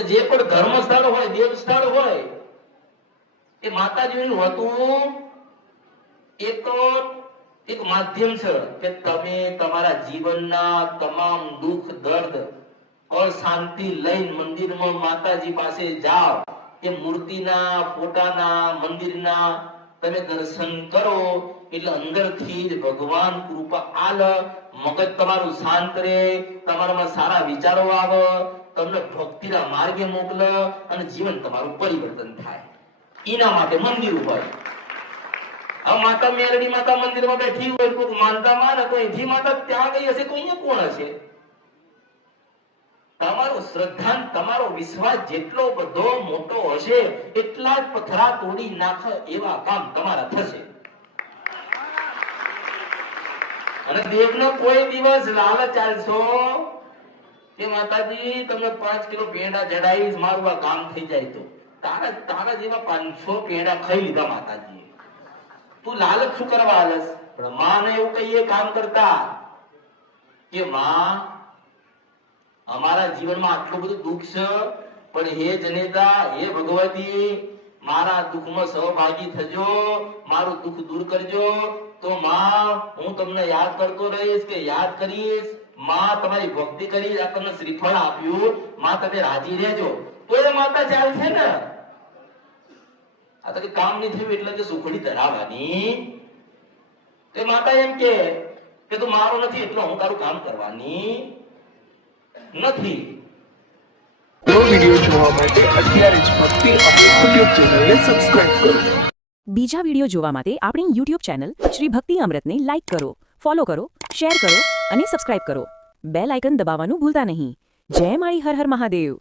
પણ જે પણ ધર્મસ્થળ હોય, દેવસ્થળ હોય, એ માતાજીનું હતું એ તો એક માધ્યમ છે કે તમે તમારા જીવનના તમામ દુઃખ દર્દ અશાંતિ લઈને મંદિરમાં માતાજી પાસે જાઓ, એ મૂર્તિના ફોટાના મંદિરના તમે દર્શન કરો એટલે અંદરથી જ ભગવાન કૃપા આલ, મગજ તમારું શાંત રહે, તમારામાં સારા વિચારો આવે, તમને ભક્તિના માર્ગે મોકલે અને જીવન તમારું પરિવર્તન થાય. એના માટે મંદિર હોય. હવે માતા મેલડી માતા મંદિરમાં બેઠી હોય, કોઈ માનતા માને તો અહીંથી માતા ત્યાં ગઈ હશે તો અહીંયા કોણ હશે? તમારું શ્રદ્ધા, તમારો વિશ્વાસ જેટલો બધો મોટો હશે એટલા જ પથરા તોડી નાખે એવા કામ તમારા થશે. અને દેવનો કોઈ દિવસ લાલચ આલશો કે માતાજી તમને 5 કિલો પેંડા જડાવીશ, મારું આ કામ થઈ જાય તો તારા જેવા 500 પેંડા ખાઈ લીધા માતાજી. તું લાલચ શું કરવા આલસ? પણ માને એવું કહીએ કામ કરતા કે માં અમારા જીવનમાં આટલું બધું દુઃખ છે, પણ હે જનેતા, હે ભગવતી, મારા દુઃખમાં સહભાગી થજો, મારું દુઃખ દૂર કરજો. તો માં હું તમને યાદ કરતો રહીશ, કે યાદ કરીશ, માં તમારી ભક્તિ કરીશ, આ તમને શ્રીફળ આપ્યું, માં તમે રાજી રહેજો. તો એ માતા ચાલશે ને. આ તો કામ નહીં થયું એટલે કે સુખડી ધરાવવાની. તે માતા એમ કે તું મારો નથી એટલે હું તારું કામ કરવાની નથી. તો વિડિયો જોવા માટે અત્યારે જ ભક્તિ અમૃત યુટ્યુબ ચેનલને સબસ્ક્રાઇબ કરો. બીજા વિડિયો જોવા માટે આપણી YouTube ચેનલ શ્રી ભક્તિ અમૃતને લાઇક કરો, ફોલો કરો, શેર કરો અને સબસ્ક્રાઇબ કરો. બેલ આઇકન દબાવવાનું ભૂલતા નહીં. જય માળી હર હર મહાદેવ.